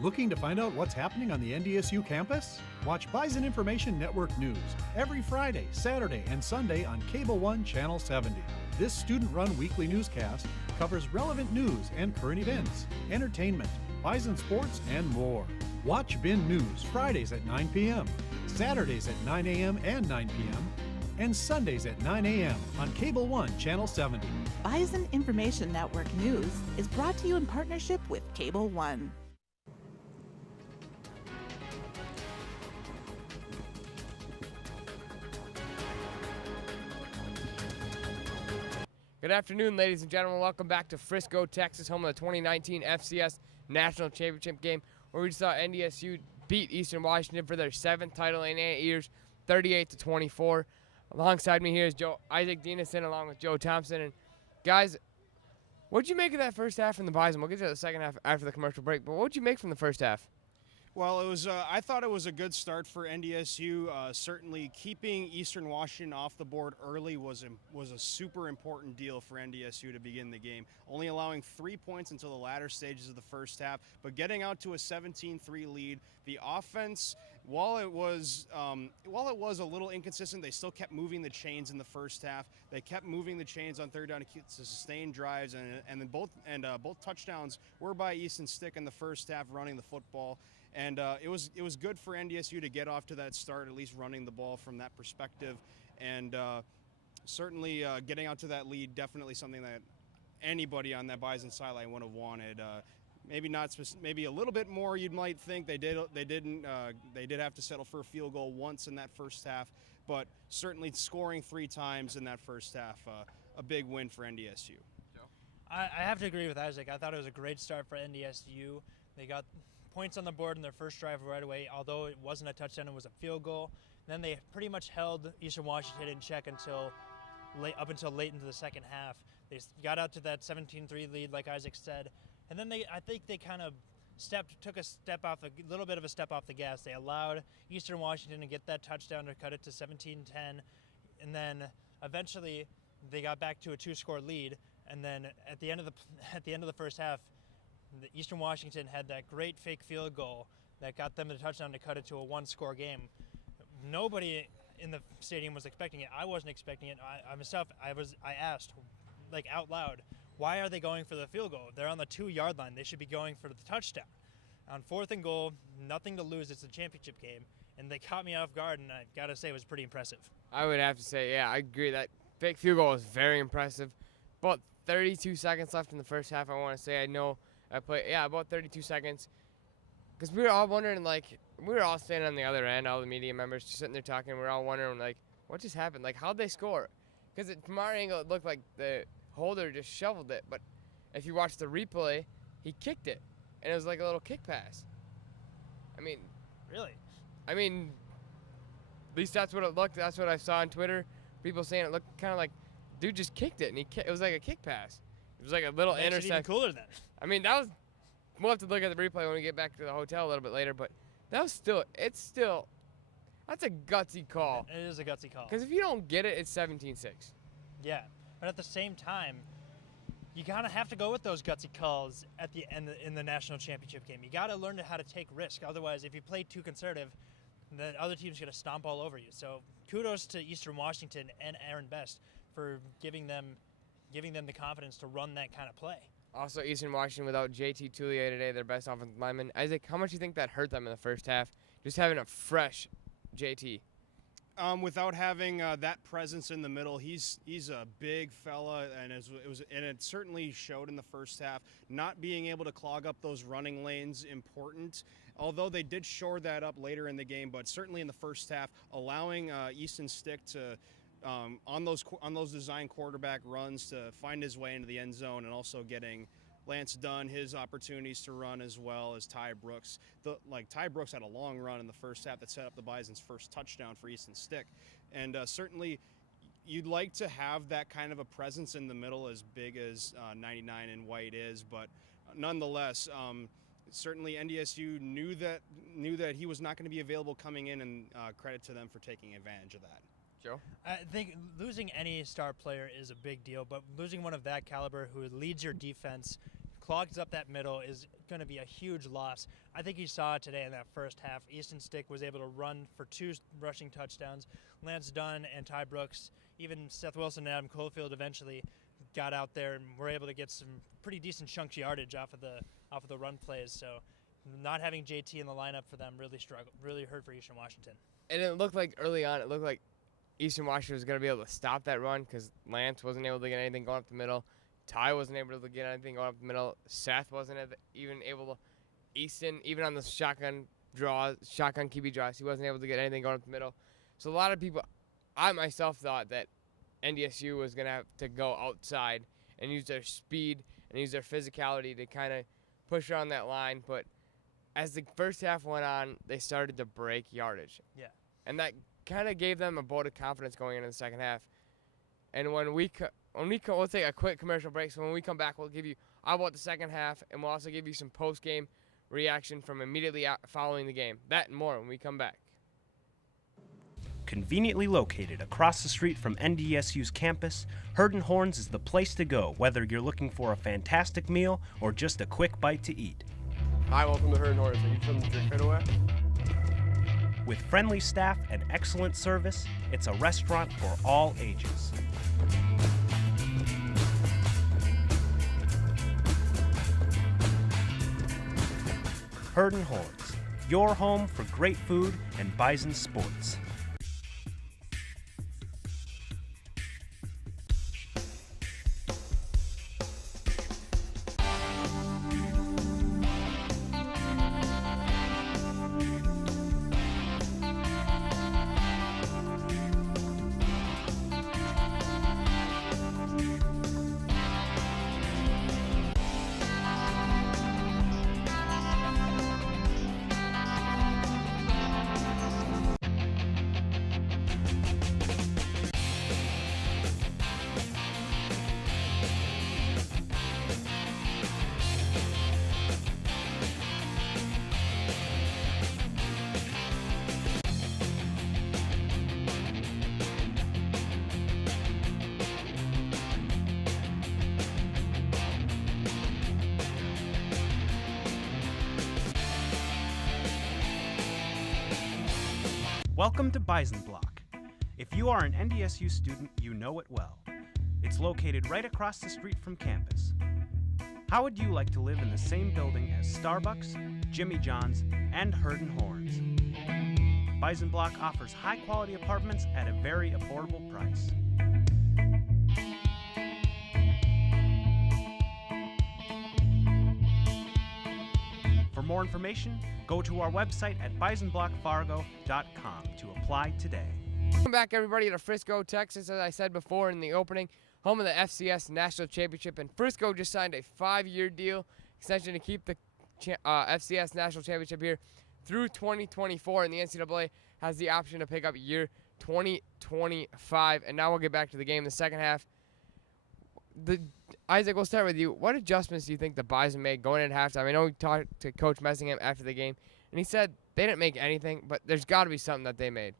Looking to find out what's happening on the NDSU campus? Watch Bison Information Network News every Friday, Saturday, and Sunday on Cable 1 Channel 70. This student-run weekly newscast covers relevant news and current events, entertainment, Bison sports, and more. Watch BIN News Fridays at 9 p.m., Saturdays at 9 a.m. and 9 p.m., and Sundays at 9 a.m. on Cable 1 Channel 70. Bison Information Network News is brought to you in partnership with Cable 1. Good afternoon, ladies and gentlemen. Welcome back to Frisco, Texas, home of the 2019 FCS National Championship Game, where we saw NDSU beat Eastern Washington for their 7th title in 8 years, 38-24. Alongside me here is Isak Dinesen, along with Joe Thompson. And guys, what'd you make of that first half from the Bison? We'll get to the second half after the commercial break, but what'd you make from the first half? Well, it was. I thought it was a good start for NDSU. Certainly, keeping Eastern Washington off the board early was a super important deal for NDSU to begin the game. Only allowing 3 points until the latter stages of the first half, but getting out to a 17-3 lead. The offense, while it was a little inconsistent, they still kept moving the chains in the first half. They kept moving the chains on third down to sustain drives, and then both touchdowns were by Easton Stick in the first half, running the football. And it was good for NDSU to get off to that start, at least running the ball from that perspective. And certainly getting out to that lead, definitely something that anybody on that Bison sideline would have wanted. Maybe a little bit more, you might think. They did have to settle for a field goal once in that first half, but certainly scoring 3 times in that first half, a big win for NDSU. I have to agree with Isaac. I thought it was a great start for NDSU. They got points on the board in their first drive right away. Although it wasn't a touchdown, it was a field goal. Then they pretty much held Eastern Washington in check up until late into the second half. They got out to that 17-3 lead, like Isaac said, and then I think they kind of took a little bit of a step off the gas. They allowed Eastern Washington to get that touchdown to cut it to 17-10, and then eventually they got back to a 2-score lead. And then at the end of the first half, the Eastern Washington had that great fake field goal that got them the touchdown to cut it to a 1-score game. Nobody in the stadium was expecting it. I wasn't expecting it. I asked, like, out loud, why are they going for the field goal? They're on the 2-yard line. They should be going for the touchdown. On 4th and goal, nothing to lose. It's a championship game. And they caught me off guard, and I got to say it was pretty impressive. I would have to say, yeah, I agree. That fake field goal was very impressive. About 32 seconds left in the first half, I want to say. I know I played, about 32 seconds. Because we were all wondering, we were all standing on the other end, all the media members just sitting there talking. We were all wondering, what just happened? How'd they score? Because from our angle, it looked like the holder just shoveled it. But if you watch the replay, he kicked it. And it was like a little kick pass. Really? At least that's what it looked. That's what I saw on Twitter. People saying it looked kind of like dude just kicked it, and it was like a kick pass. It was like a little interception. Even cooler then. We'll have to look at the replay when we get back to the hotel a little bit later, but that's a gutsy call. It is a gutsy call. Because if you don't get it, it's 17-6. Yeah, but at the same time, you gotta have to go with those gutsy calls at the end in the national championship game. You gotta learn how to take risk. Otherwise, if you play too conservative, the other team's gonna stomp all over you. So kudos to Eastern Washington and Aaron Best for giving them the confidence to run that kind of play. Also, Eastern Washington without JT Tullier today, their best offensive lineman. Isaac, how much do you think that hurt them in the first half? Just having a fresh JT. Without having that presence in the middle, he's a big fella, and it certainly showed in the first half. Not being able to clog up those running lanes important, although they did shore that up later in the game. But certainly in the first half, allowing Easton Stick to on those design quarterback runs to find his way into the end zone, and also getting Lance Dunn his opportunities to run, as well as Ty Brooks. Ty Brooks had a long run in the first half that set up the Bison's first touchdown for Easton Stick. And certainly you'd like to have that kind of a presence in the middle, as big as 99 and White is, but nonetheless, certainly NDSU knew that he was not going to be available coming in, and credit to them for taking advantage of that. Joe? I think losing any star player is a big deal, but losing one of that caliber who leads your defense, clogs up that middle is going to be a huge loss. I think you saw it today in that first half. Easton Stick was able to run for 2 rushing touchdowns. Lance Dunn and Ty Brooks, even Seth Wilson and Adam Cofield eventually got out there and were able to get some pretty decent chunks yardage off of the run plays. So not having JT in the lineup for them really hurt for Eastern Washington. And it looked like early on, it looked like Eastern Washington was going to be able to stop that run because Lance wasn't able to get anything going up the middle. Ty wasn't able to get anything going up the middle. Seth wasn't even able to. Easton, even on the shotgun QB draws, he wasn't able to get anything going up the middle. So a lot of people, I myself thought that NDSU was going to have to go outside and use their speed and use their physicality to kind of push around that line. But as the first half went on, they started to break yardage. Yeah. And that kind of gave them a vote of confidence going into the second half. And we'll take a quick commercial break. So when we come back, we'll give you all about the second half, and we'll also give you some post-game reaction from immediately following the game. That and more when we come back. Conveniently located across the street from NDSU's campus, Herd and Horns is the place to go, whether you're looking for a fantastic meal or just a quick bite to eat. Hi, welcome to Herd and Horns. Are you from the Drink Right Away? With friendly staff and excellent service, it's a restaurant for all ages. Herd and Horns, your home for great food and Bison sports. Welcome to Bison Block. If you are an NDSU student, you know it well. It's located right across the street from campus. How would you like to live in the same building as Starbucks, Jimmy John's, and Herd and Horns? Bison Block offers high-quality apartments at a very affordable price. For more information, go to our website at bisonblockfargo.com to apply today. Welcome back, everybody, to Frisco, Texas. As I said before in the opening, home of the FCS National Championship, and Frisco just signed a 5-year deal extension to keep the FCS National Championship here through 2024, and the NCAA has the option to pick up year 2025. And now we'll get back to the game in the second half. Isak, we'll start with you. What adjustments do you think the Bison made going into halftime? I know we talked to Coach Messingham after the game, and he said they didn't make anything, but there's got to be something that they made.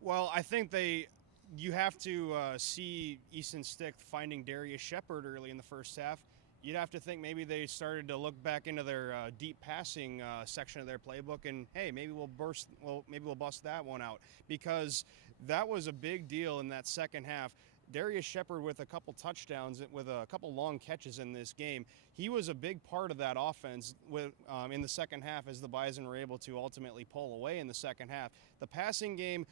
Well, I think you have to see Easton Stick finding Darius Shepard early in the first half. You'd have to think maybe they started to look back into their deep passing section of their playbook, and hey, maybe we'll bust that one out, because that was a big deal in that second half. Darius Shepard with a couple touchdowns, with a couple long catches in this game. He was a big part of that offense in the second half as the Bison were able to ultimately pull away in the second half. The passing game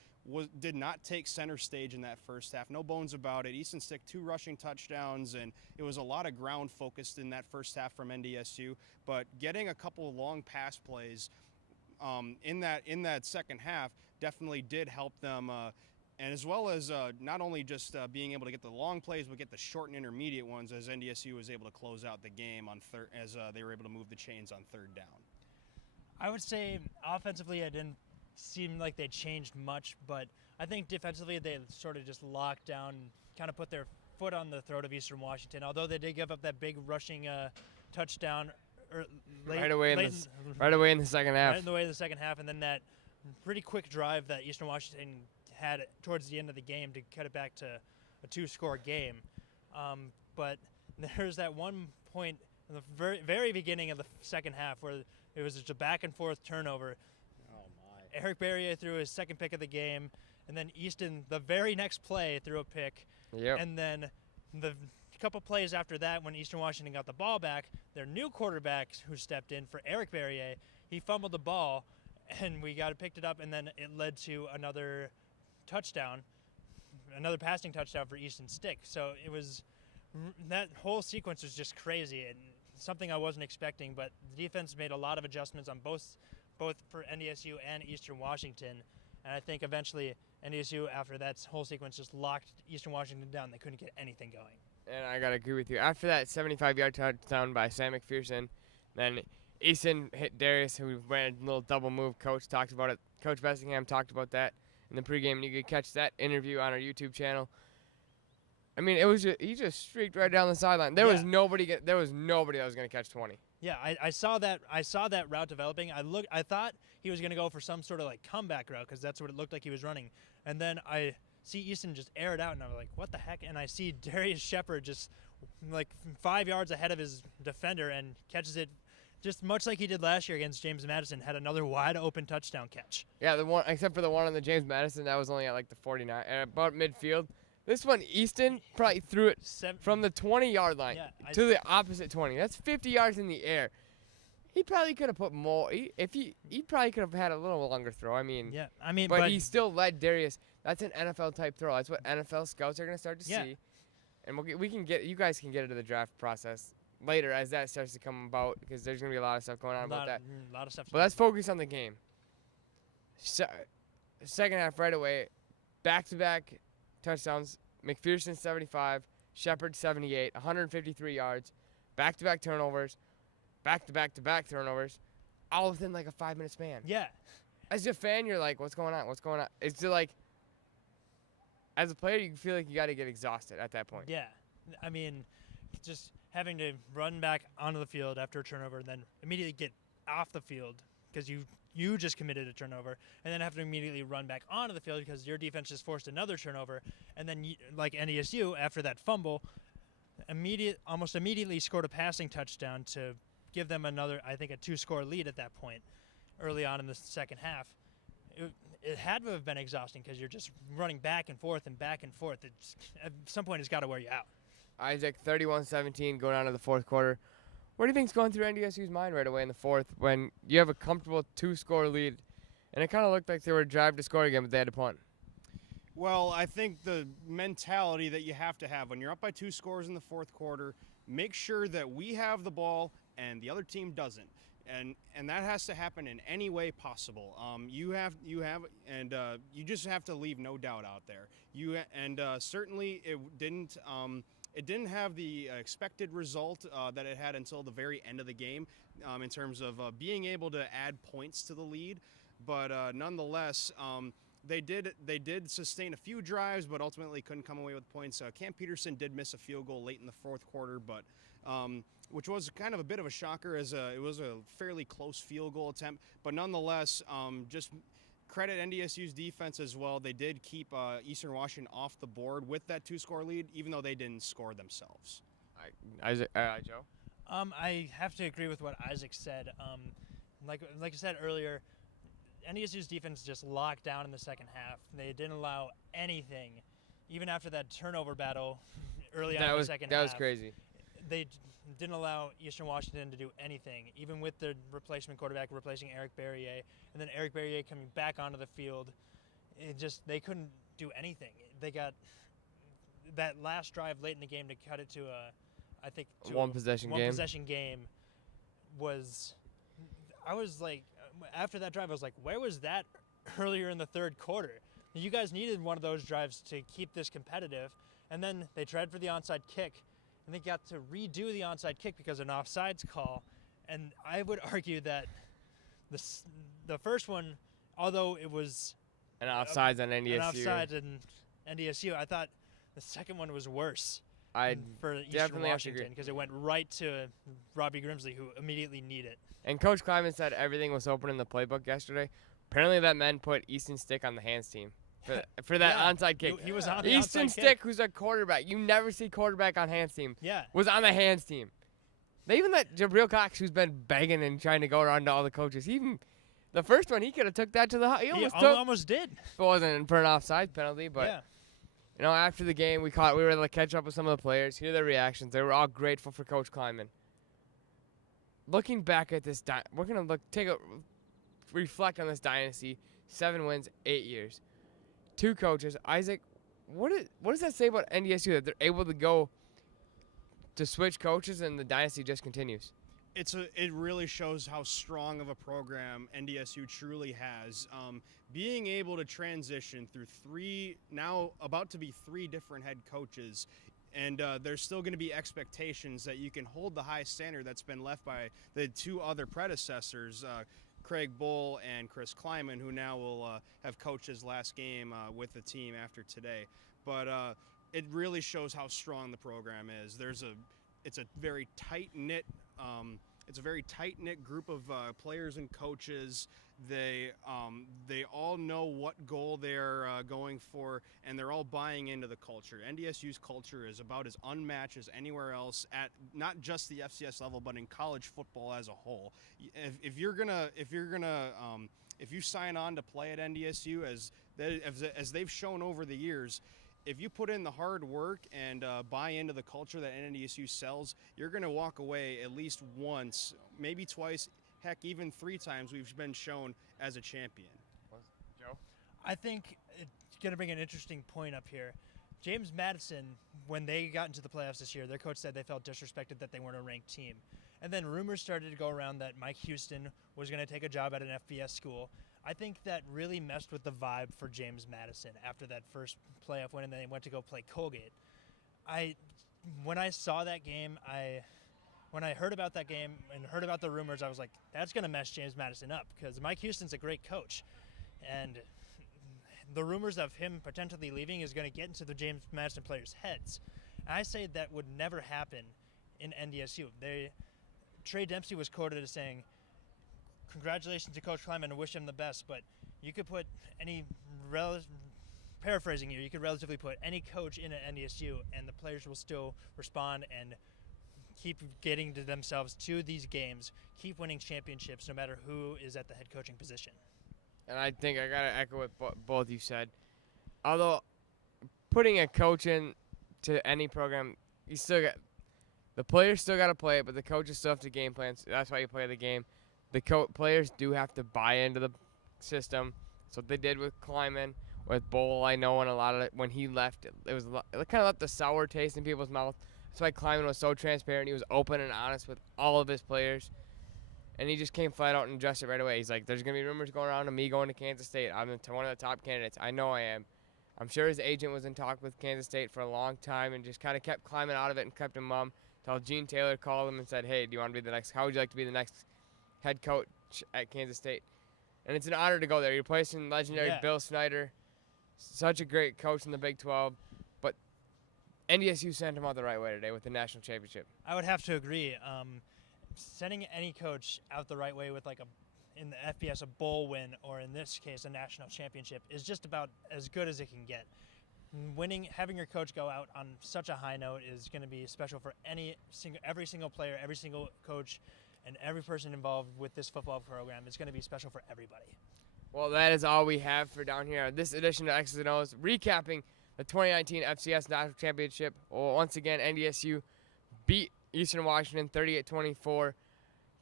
did not take center stage in that first half. No bones about it. Easton Stick 2 rushing touchdowns, and it was a lot of ground focused in that first half from NDSU. But getting a couple of long pass plays in that second half definitely did help them. And as well as not only just being able to get the long plays, but get the short and intermediate ones, as NDSU was able to close out the game as they were able to move the chains on third down. I would say offensively it didn't seem like they changed much, but I think defensively they sort of just locked down, kind of put their foot on the throat of Eastern Washington. Although they did give up that big rushing touchdown right away in the second half. Right in the way of the second half, and then that pretty quick drive that Eastern Washington had towards the end of the game to cut it back to a 2-score game. But there's that one point in the very beginning of the second half, where it was just a back and forth turnover. Oh my! Eric Berrier threw his second pick of the game, and then Easton the very next play threw a pick. Yep. And then the couple plays after that, when Eastern Washington got the ball back, their new quarterback who stepped in for Eric Berrier, he fumbled the ball, and we picked it up, and then it led to another touchdown, another passing touchdown for Easton Stick. So it was that whole sequence was just crazy and something I wasn't expecting. But the defense made a lot of adjustments on both for NDSU and Eastern Washington, and I think eventually NDSU after that whole sequence just locked Eastern Washington down. They couldn't get anything going. And I gotta agree with you. After that 75-yard touchdown by Sam McPherson, then Easton hit Darius, who ran a little double move. Coach talked about it. Coach Bessingham talked about that in the pregame, and you could catch that interview on our YouTube channel. I mean, it was he just streaked right down the sideline. There was nobody that was gonna catch 20. Yeah, I saw that. I saw that route developing. I thought he was gonna go for some sort of like comeback route because that's what it looked like he was running. And then I see Easton just air it out, and I'm like, what the heck? And I see Darius Shepard just like 5 yards ahead of his defender and catches it. Just much like he did last year against James Madison, had another wide open touchdown catch. Yeah, the one except for the one on the James Madison, that was only at like the 49, about midfield. This one, Easton probably threw it from the 20-yard line to the opposite 20. That's 50 yards in the air. He probably could have put more. He probably could have had a little longer throw. But he still led Darius. That's an NFL type throw. That's what NFL scouts are gonna start to see. And you guys can get into the draft process later as that starts to come about, because there's going to be a lot of stuff going on about that. A lot of stuff. But let's focus on the game. Second half right away, back-to-back touchdowns. McPherson 75, Shepard 78, 153 yards, back-to-back turnovers, back-to-back-to-back turnovers, all within like a 5-minute span. Yeah. As a fan, you're like, what's going on? What's going on? It's like, as a player, you feel like you got to get exhausted at that point. Yeah. I mean, just having to run back onto the field after a turnover and then immediately get off the field because you just committed a turnover, and then have to immediately run back onto the field because your defense just forced another turnover, and then like NDSU after that fumble, almost immediately scored a passing touchdown to give them another, I think, a 2-score lead at that point early on in the second half. It had to have been exhausting because you're just running back and forth and back and forth. At some point, it's got to wear you out. Isaac, 31-17, going on to the fourth quarter. What do you think's going through NDSU's mind right away in the fourth when you have a comfortable 2-score lead? And it kind of looked like they were drive to score again, but they had to punt. Well, I think the mentality that you have to have when you're up by 2 scores in the fourth quarter, make sure that we have the ball and the other team doesn't. And that has to happen in any way possible. You just have to leave no doubt out there. Certainly it didn't have the expected result that it had until the very end of the game in terms of being able to add points to the lead. But nonetheless, they did sustain a few drives, but ultimately couldn't come away with points. Cam Peterson did miss a field goal late in the fourth quarter, but which was kind of a bit of a shocker, as it was a fairly close field goal attempt. But nonetheless, just credit NDSU's defense as well. They did keep Eastern Washington off the board with that 2-score lead, even though they didn't score themselves. Joe? I have to agree with what Isaac said. Like I said earlier, NDSU's defense just locked down in the second half. They didn't allow anything, even after that turnover battle early on in the second half. That was crazy. They didn't allow Eastern Washington to do anything, even with the replacement quarterback replacing Eric Berrier, and then Eric Berrier coming back onto the field. They couldn't do anything. They got that last drive late in the game to cut it to a one possession game. I was like, after that drive, I was like, where was that earlier in the third quarter? You guys needed one of those drives to keep this competitive, and then they tried for the onside kick, and they got to redo the onside kick because of an offsides call. And I would argue that the first one, although it was an offsides on NDSU, NDSU, I thought the second one was worse for Eastern definitely Washington because it went right to Robbie Grimsley, who immediately needed it. And Coach Kleiman said everything was open in the playbook yesterday. Apparently that man put Easton Stick on the hands team for that onside kick. He was on the Easton onside Stick, kick. who's a quarterback. You never see quarterback on hands team. Yeah. Was on the hands team. They even let Jabril Cox, who's been begging and trying to go around to all the coaches. The first one, he could have took that to the – he almost did. If it wasn't for an offside penalty. But, after the game, we were able to catch up with some of the players, hear their reactions. They were all grateful for Coach Kleiman. Looking back at this, we're going to reflect on this dynasty. 7 wins, 8 years. 2 coaches. Isak, what does that say about NDSU that they're able to go to switch coaches and the dynasty just continues? It really shows how strong of a program NDSU truly has. Being able to transition through 3 different head coaches, and there's still going to be expectations that you can hold the high standard that's been left by the 2 other predecessors, Craig Bull and Chris Kleiman, who now will have coached his last game with the team after today. But it really shows how strong the program is. It's a very tight-knit group of players and coaches. They all know what goal they're going for, and they're all buying into the culture. NDSU's culture is about as unmatched as anywhere else at not just the FCS level, but in college football as a whole. If you sign on to play at NDSU, as they've shown over the years, if you put in the hard work and buy into the culture that NDSU sells, you're going to walk away at least once, maybe twice, heck, even 3 times we've been shown as a champion. Joe? I think it's going to bring an interesting point up here. James Madison, when they got into the playoffs this year, their coach said they felt disrespected that they weren't a ranked team. And then rumors started to go around that Mike Houston was going to take a job at an FBS school. I think that really messed with the vibe for James Madison after that first playoff win, and then they went to go play Colgate. When I saw that game, when I heard about that game and heard about the rumors, I was like, that's going to mess James Madison up because Mike Houston's a great coach. And the rumors of him potentially leaving is going to get into the James Madison players' heads. And I say that would never happen in NDSU. Trey Dempsey was quoted as saying, congratulations to Coach Kleiman and wish him the best, but you could put paraphrasing here, you could relatively put any coach in an NDSU and the players will still respond and keep getting to themselves to these games, keep winning championships no matter who is at the head coaching position. And I think I got to echo what both you said. Although putting a coach in to any program, the players still got to play it, but the coaches still have to game plan. So that's why you play the game. The players do have to buy into the system. That's what they did with Kleiman, with Bull. I know, and a lot of it, when he left, it kind of left the sour taste in people's mouth. That's why Kleiman was so transparent. He was open and honest with all of his players. And he just came flat out and addressed it right away. He's like, there's going to be rumors going around of me going to Kansas State. I'm one of the top candidates. I know I am. I'm sure his agent was in talk with Kansas State for a long time and just kind of kept Kleiman out of it and kept him mum until Gene Taylor called him and said, hey, do you want to be the next? How would you like to be the next head coach at Kansas State? And it's an honor to go there. You're replacing legendary Bill Snyder, such a great coach in the Big 12. But NDSU sent him out the right way today with the national championship. I would have to agree. Sending any coach out the right way with in the FBS a bowl win, or in this case a national championship, is just about as good as it can get. Having your coach go out on such a high note is going to be special for every single player, every single coach, and every person involved with this football program. It's going to be special for everybody. Well, that is all we have for down here on this edition of X's and O's, recapping the 2019 FCS National Championship. Well, once again, NDSU beat Eastern Washington 38-24.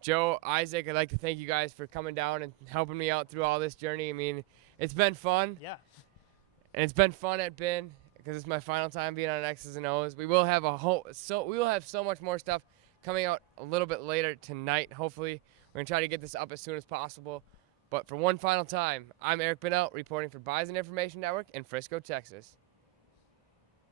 Joe, Isak, I'd like to thank you guys for coming down and helping me out through all this journey. I mean, it's been fun. Yeah. And it's been fun at BIN because it's my final time being on X's and O's. We will have so much more stuff coming out a little bit later tonight. Hopefully, we're gonna try to get this up as soon as possible. But for one final time, I'm Eric Bunnell reporting for Bison Information Network in Frisco, Texas.